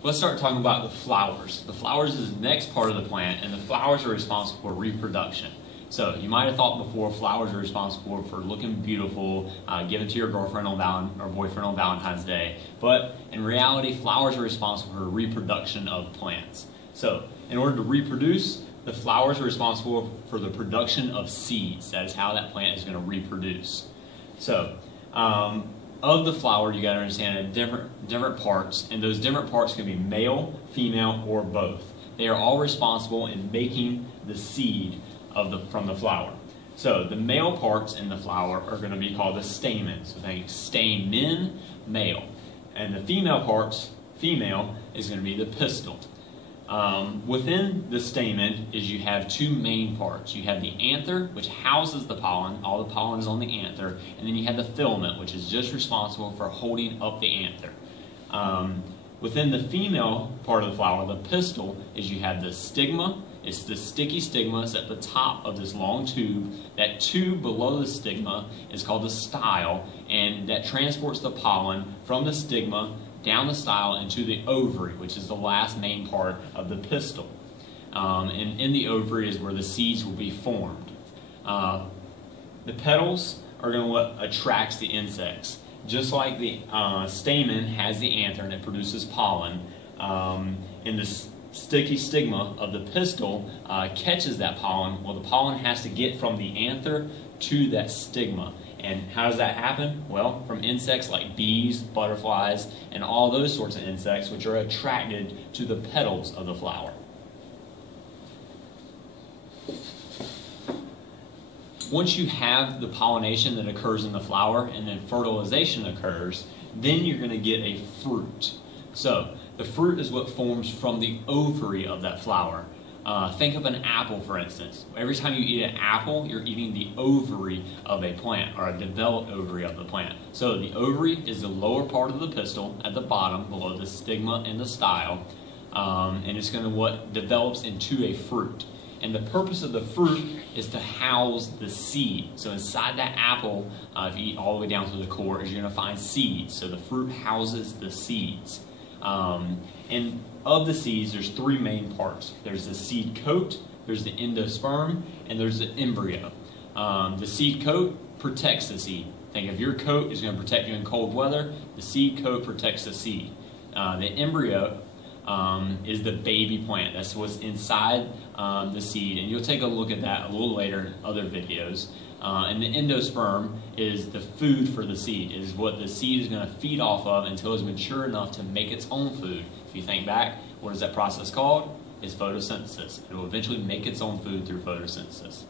Let's start talking about the flowers. The flowers is the next part of the plant, and the flowers are responsible for reproduction. So you might have thought before flowers are responsible for looking beautiful, given to your girlfriend or boyfriend on Valentine's Day. But in reality, flowers are responsible for reproduction of plants. So in order to reproduce, the flowers are responsible for the production of seeds. That is how that plant is going to reproduce. So of the flower, you got to understand different parts, and those different parts can be male, female, or both. They are all responsible in making the seed from the flower. So the male parts in the flower are going to be called the stamen. So think stamen, male. And the female parts, female, is going to be the pistil. Within the stamen you have two main parts. You have the anther, which houses the pollen. All the pollen is on the anther. And then you have the filament, which is just responsible for holding up the anther. Within the female part of the flower, the pistil, you have the stigma. It's the sticky stigma. It's at the top of this long tube. That tube below the stigma is called the style, and that transports the pollen from the stigma down the style into the ovary, which is the last main part of the pistil. And in the ovary is where the seeds will be formed. The petals are going to what attracts the insects. Just like the stamen has the anther and it produces pollen, in the sticky stigma of the pistil catches that pollen. Well, the pollen has to get from the anther to that stigma. And how does that happen? Well, from insects like bees, butterflies, and all those sorts of insects which are attracted to the petals of the flower. Once you have the pollination that occurs in the flower and then fertilization occurs, then you're going to get a fruit. So the fruit is what forms from the ovary of that flower. Think of an apple, for instance. Every time you eat an apple, you're eating the ovary of a plant, or a developed ovary of the plant. So the ovary is the lower part of the pistil at the bottom, below the stigma and the style, and it's going to what develops into a fruit. And the purpose of the fruit is to house the seed. So inside that apple, if you eat all the way down to the core, you're going to find seeds. So the fruit houses the seeds. And of the seeds, there's three main parts. There's the seed coat, there's the endosperm, and there's the embryo. The seed coat protects the seed. Think if your coat is going to protect you in cold weather, the seed coat protects the seed. The embryo is the baby plant. That's what's inside the seed, and you'll take a look at that a little later in other videos. And the endosperm is the food for the seed. It is what the seed is going to feed off of until it's mature enough to make its own food. If you think back, what is that process called? It's photosynthesis. It will eventually make its own food through photosynthesis.